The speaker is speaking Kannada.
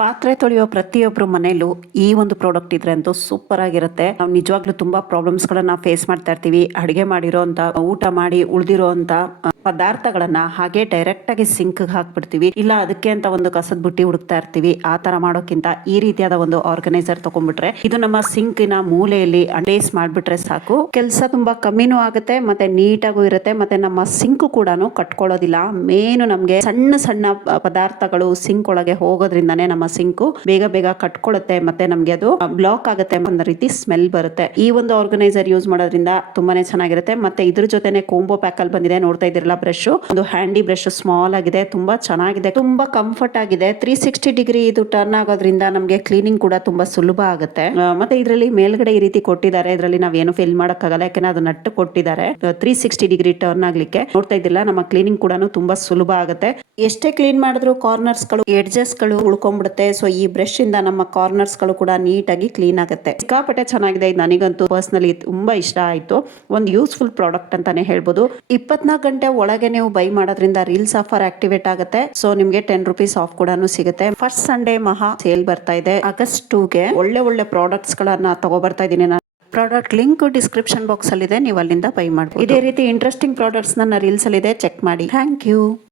ಪಾತ್ರೆ ತೊಳೆಯೋ ಪ್ರತಿಯೊಬ್ಬರು ಮನೆಯಲ್ಲೂ ಈ ಒಂದು ಪ್ರಾಡಕ್ಟ್ ಇದ್ರೆ ಅಂತೂ ಸೂಪರ್ ಆಗಿರುತ್ತೆ. ನಾವು ನಿಜವಾಗ್ಲೂ ತುಂಬಾ ಪ್ರಾಬ್ಲಮ್ಸ್ ಗಳನ್ನ ಫೇಸ್ ಮಾಡ್ತಾ ಇರ್ತೀವಿ. ಅಡಿಗೆ ಮಾಡಿರೋ ಅಂತ ಊಟ ಮಾಡಿ ಉಳಿದಿರೋ ಅಂತ ಪದಾರ್ಥಗಳನ್ನ ಹಾಗೆ ಡೈರೆಕ್ಟ್ ಆಗಿ ಸಿಂಕ್ ಹಾಕ್ಬಿಡ್ತೀವಿ. ಇಲ್ಲ ಅದಕ್ಕೆ ಅಂತ ಒಂದು ಕಸದ ಬುಟ್ಟಿ ಹುಡುಕ್ತಾ ಇರ್ತೀವಿ. ಆ ತರ ಮಾಡೋಕ್ಕಿಂತ ಈ ರೀತಿಯಾದ ಒಂದು ಆರ್ಗನೈಸರ್ ತಗೊಂಡ್ಬಿಟ್ರೆ ಇದು ನಮ್ಮ ಸಿಂಕಿನ ಮೂಲೆಯಲ್ಲಿ ಪ್ಲೇಸ್ ಮಾಡ್ಬಿಟ್ರೆ ಸಾಕು. ಕೆಲಸ ತುಂಬಾ ಕಮ್ಮಿನೂ ಆಗುತ್ತೆ ಮತ್ತೆ ನೀಟಾಗೂ ಇರುತ್ತೆ. ಮತ್ತೆ ನಮ್ಮ ಸಿಂಕ್ ಕೂಡ ಕಟ್ಕೊಳ್ಳೋದಿಲ್ಲ. ಮೇನ್ ನಮ್ಗೆ ಸಣ್ಣ ಸಣ್ಣ ಪದಾರ್ಥಗಳು ಸಿಂಕ್ ಒಳಗೆ ಹೋಗೋದ್ರಿಂದಾನೇ ನಮ್ಮ ಸಿಂಕು ಬೇಗ ಬೇಗ ಕಟ್ಕೊಳ್ಳುತ್ತೆ. ಮತ್ತೆ ನಮ್ಗೆ ಅದು ಬ್ಲಾಕ್ ಆಗುತ್ತೆ, ಒಂದು ರೀತಿ ಸ್ಮೆಲ್ ಬರುತ್ತೆ. ಈ ಒಂದು ಆರ್ಗನೈಸರ್ ಯೂಸ್ ಮಾಡೋದ್ರಿಂದ ತುಂಬಾನೇ ಚೆನ್ನಾಗಿರುತ್ತೆ. ಮತ್ತೆ ಇದ್ರ ಜೊತೆನೆ ಕೋಂಬೋ ಪ್ಯಾಕ್ ಅಲ್ಲಿ ಬಂದಿದೆ, ನೋಡ್ತಾ ಇದ್ದೀರಲ್ಲ. ಬ್ರಷ್, ಒಂದು ಹ್ಯಾಂಡಿ ಬ್ರಷ್, ಸ್ಮಾಲ್ ಆಗಿದೆ, ತುಂಬಾ ಚೆನ್ನಾಗಿದೆ, ತುಂಬಾ ಕಂಫರ್ಟ್ ಆಗಿದೆ. 360 ಡಿಗ್ರಿ ಇದು ಟರ್ನ್ ಆಗೋದ್ರಿಂದ ನಮ್ಗೆ ಕ್ಲೀನಿಂಗ್ ಕೂಡ ತುಂಬಾ ಸುಲಭ ಆಗುತ್ತೆ. ಮತ್ತೆ ಇದರಲ್ಲಿ ಮೇಲ್ಗಡೆ ಈ ರೀತಿ ಕೊಟ್ಟಿದ್ದಾರೆ. ಇದರಲ್ಲಿ ನಾವೇನು ಫಿಲ್ ಮಾಡಕ್ಕಾಗಲ್ಲ, ಯಾಕಂದ್ರೆ ಅದು ನಟ್ಟು ಕೊಟ್ಟಿದ್ದಾರೆ 360 ಡಿಗ್ರಿ ಟರ್ನ್ ಆಗ್ಲಿಕ್ಕೆ. ನೋಡ್ತಾ ಇದ್ದಿಲ್ಲ, ನಮ್ಮ ಕ್ಲೀನಿಂಗ್ ಕೂಡ ತುಂಬಾ ಸುಲಭ ಆಗುತ್ತೆ. ಎಷ್ಟೇ ಕ್ಲೀನ್ ಮಾಡಿದ್ರು ಕಾರ್ನರ್ಸ್ ಗಳು, ಎಡ್ಜಸ್ ಗಳು ಉಳ್ಕೊಂಡ್ಬಿಡುತ್ತೆ. ಸೊ ಈ ಬ್ರಷ್ ಇಂದ ನಮ್ಮ ಕಾರ್ನರ್ಸ್ ಗಳು ಕೂಡ ನೀಟಾಗಿ ಕ್ಲೀನ್ ಆಗುತ್ತೆ. ಸಿಕ್ಕಾಪಟ್ಟೆ ಚೆನ್ನಾಗಿದೆ. ಇದು ನನಗಂತೂ ಪರ್ಸನಲಿ ತುಂಬಾ ಇಷ್ಟ ಆಯ್ತು. ಒಂದು ಯೂಸ್ಫುಲ್ ಪ್ರಾಡಕ್ಟ್ ಅಂತಾನೆ ಹೇಳ್ಬೋದು. 24 ಗಂಟೆ ಒಳಗೆ ನೀವು ಬೈ ಮಾಡೋದ್ರಿಂದ ರೀಲ್ಸ್ ಆಫರ್ ಆಕ್ಟಿವೇಟ್ ಆಗುತ್ತೆ. ಸೊ ನಿಮ್ಗೆ 10 ರೂಪೀಸ್ ಆಫ್ ಕೂಡ ಸಿಗುತ್ತೆ. ಫಸ್ಟ್ ಸಂಡೇ ಮಹಾ ಸೇಲ್ ಬರ್ತಾ ಇದೆ ಆಗಸ್ಟ್ 2ಗೆ. ಒಳ್ಳೆ ಒಳ್ಳೆ ಪ್ರಾಡಕ್ಟ್ಸ್ ಗಳನ್ನ ತಗೋಬರ್ತಾ ಇದೀನಿ ನಾನು. ಪ್ರಾಡಕ್ಟ್ ಲಿಂಕ್ ಡಿಸ್ಕ್ರಿಪ್ಷನ್ ಬಾಕ್ಸ್ ಅಲ್ಲಿ ಇದೆ, ನೀವು ಅಲ್ಲಿಂದ ಬೈ ಮಾಡಬಹುದು. ಇದೇ ರೀತಿ ಇಂಟ್ರೆಸ್ಟಿಂಗ್ ಪ್ರಾಡಕ್ಟ್ಸ್ ನನ್ನ ರೀಲ್ಸ್ ಅಲ್ಲಿ ಇದೆ, ಚೆಕ್ ಮಾಡಿ. Thank you.